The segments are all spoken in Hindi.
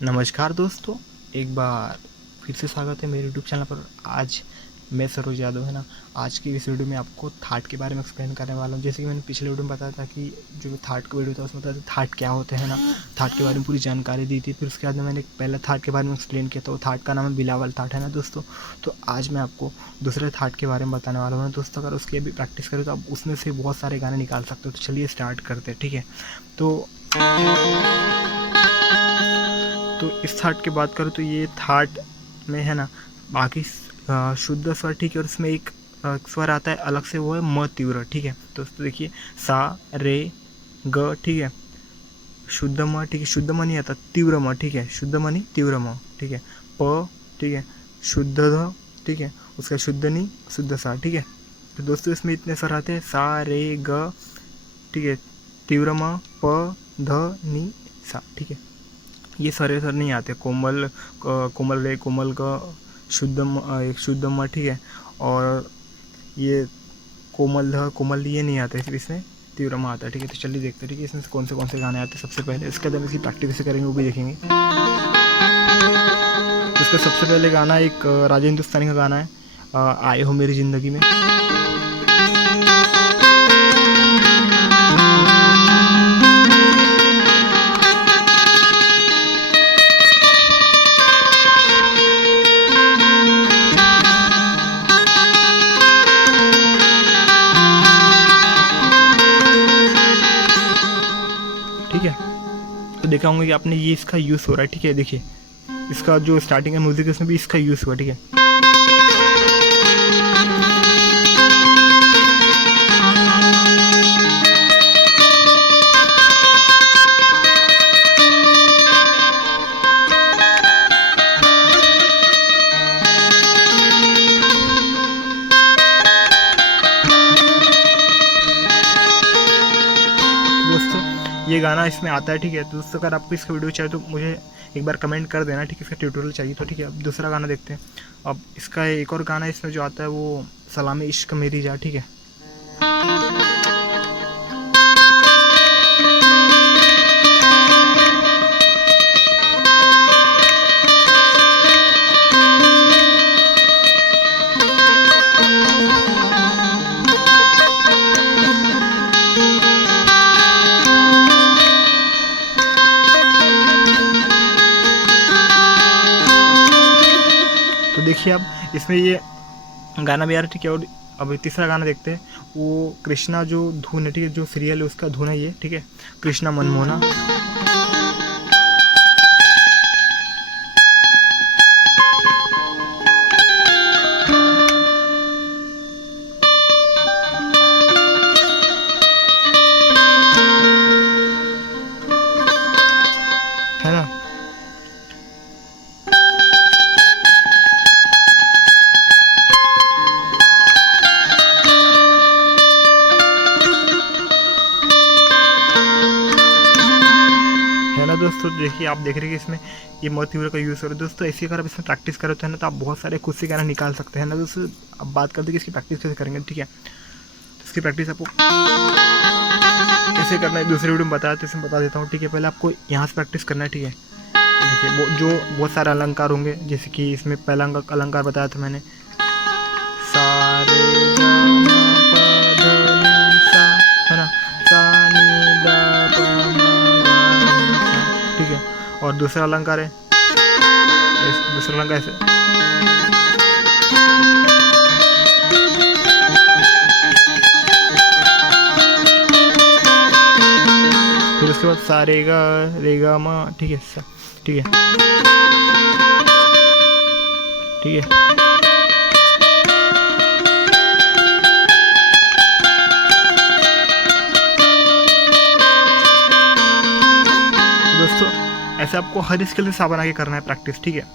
नमस्कार दोस्तों, एक बार फिर से स्वागत है मेरे यूट्यूब चैनल पर। आज मैं सरोज यादव है ना। आज की इस वीडियो में आपको थाट के बारे में एक्सप्लेन करने वाला हूँ। जैसे कि मैंने पिछले वीडियो में बताया था कि जो थाट का वीडियो था उसमें बताया था थाट क्या होते हैं ना। थाट के बारे में पूरी जानकारी दी थी। फिर उसके बाद में मैंने पहले थाट के बारे में एक्सप्लेन किया था। वो थाट का नाम है बिलावल थाट है ना दोस्तों। तो आज मैं आपको दूसरे थाट के बारे में बताने वाला हूँ दोस्तों। अगर उसकी अभी प्रैक्टिस करें तो आप उसमें से बहुत सारे गाने निकाल सकते हो। तो चलिए स्टार्ट करते हैं, ठीक है। तो इस थाट की बात करूँ तो ये थाट में है ना बाकी शुद्ध स्वर, ठीक है। और इसमें एक स्वर आता है अलग से, वो है म तीव्र, ठीक है। तो देखिए सा रे ग, ठीक है। शुद्ध म, ठीक है। शुद्ध म नहीं आता, तीव्र म, ठीक है। शुद्ध म नहीं, तीव्र म, ठीक है। प, ठीक है। शुद्ध ध, ठीक है। उसका शुद्ध नी, शुद्ध सा, ठीक है। तो दोस्तों इसमें इतने स्वर आते हैं, सा रे ग, ठीक है। तीव्र म, प ध नी सा, ठीक है। ये सारे सर नहीं आते। कोमल कोमल रे, कोमल का शुद्ध एक शुद्ध म, ठीक है। और ये कोमल ध, कोमल ये नहीं आते, सिर्फ इसमें तीव्र म आता है, ठीक है। तो चलिए देखते हैं, ठीक है, इसमें कौन से गाने आते हैं। सबसे पहले इसके बाद हम इसकी प्रैक्टिस कैसे करेंगे वो भी देखेंगे। तो इसका सबसे पहले गाना एक राजा हिंदुस्तानी का गाना है, आए हो मेरी ज़िंदगी में। ठीक है। तो देखा होंगे कि आपने ये इसका यूज़ हो रहा है, ठीक है। देखिए इसका जो स्टार्टिंग का म्यूजिक है उसमें भी इसका यूज़ हुआ, ठीक है। दोस्तों ये गाना इसमें आता है, ठीक है। तो दोस्तों अगर आपको इसका वीडियो चाहिए तो मुझे एक बार कमेंट कर देना, ठीक है। इसका ट्यूटोरियल चाहिए तो, ठीक है। अब दूसरा गाना देखते हैं। अब इसका एक और गाना इसमें जो आता है वो सलामी इश्क मेरी जा, ठीक है। तो देखिए अब इसमें ये गाना भी आ रहा है, ठीक है। और अब तीसरा गाना देखते हैं। वो कृष्णा जो धुन है, ठीक है, जो सीरियल है उसका धुन है ये, ठीक है। कृष्णा मनमोहना। है ना। है ना दोस्तों। देखिए आप देख रहे हैं कि इसमें ये मौत तीव्र का यूज़ हो रहा है दोस्तों। ऐसे अगर आप इसमें प्रैक्टिस करो तो है ना, तो आप बहुत सारे खुद से गाना निकाल सकते हैं ना दोस्तों। अब बात करते हैं कि इसकी प्रैक्टिस कैसे करेंगे, ठीक है। तो इसकी प्रैक्टिस आपको कैसे करना है दूसरे वीडियो में बताया, तो इसमें बता देता हूँ, ठीक है। पहले आपको यहाँ से प्रैक्टिस करना है, ठीक है। देखिए वो जो बहुत सारे अलंकार होंगे, जैसे कि इसमें पहला अलंकार बताया था मैंने, सा रे ग म प ध नि सा, है ना। सा नि द प म ग नि सा, ठीक है। और दूसरा अलंकार है, दूसरा अलंकार ऐसे, फिर उसके बाद सा रे गा म, ठीक है, सा, ठीक है, ठीक है। दोस्तों ऐसे आपको हर स्किल से सा बना के करना है प्रैक्टिस, ठीक है।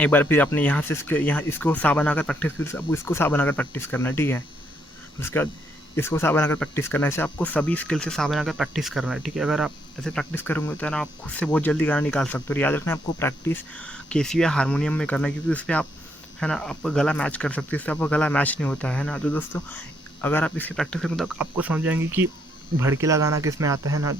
एक बार फिर आपने यहाँ से यहाँ इसको सा बनाकर प्रैक्टिस, फिर अब इसको सा बनाकर प्रैक्टिस करना है, ठीक है। उसके बाद इसको सा बनाकर प्रैक्टिस करना है। ऐसे आपको सभी स्किल से सा बनाकर प्रैक्टिस करना है, ठीक है। अगर आप ऐसे प्रैक्टिस करोगे तो ना आप खुद से बहुत जल्दी गाना निकाल सकते हो। और याद रखना आपको प्रैक्टिस कैसी या हारमोनियम में करना है, क्योंकि उस पर आप है ना आप गला मैच कर सकते हो। इससे आपका गला मैच नहीं होता है ना। तो दोस्तों अगर आप इसकी प्रैक्टिस करेंगे तो आपको समझ जाएंगे कि भड़कीला गाना किस में आता है ना,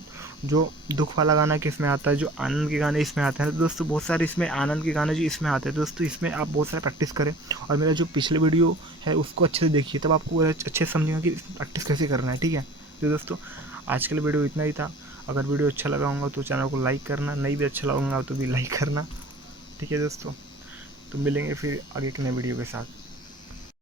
जो दुख वाला गाना किसमें आता है, जो आनंद के गाने इसमें आते हैं। तो दोस्तों बहुत सारे इसमें आनंद के गाने जो इसमें आते हैं दोस्तों, इसमें आप बहुत सारा प्रैक्टिस करें। और मेरा जो पिछले वीडियो है उसको अच्छे से देखिए, तब आपको अच्छे से समझेगा कि प्रैक्टिस कैसे करना है, ठीक है। तो दोस्तों आज के लिए वीडियो इतना ही था। अगर वीडियो अच्छा लगा होगा तो चैनल को लाइक करना, नहीं भी अच्छा लगा तो भी लाइक करना, ठीक है दोस्तों। तो मिलेंगे फिर आगे एक नए वीडियो के साथ।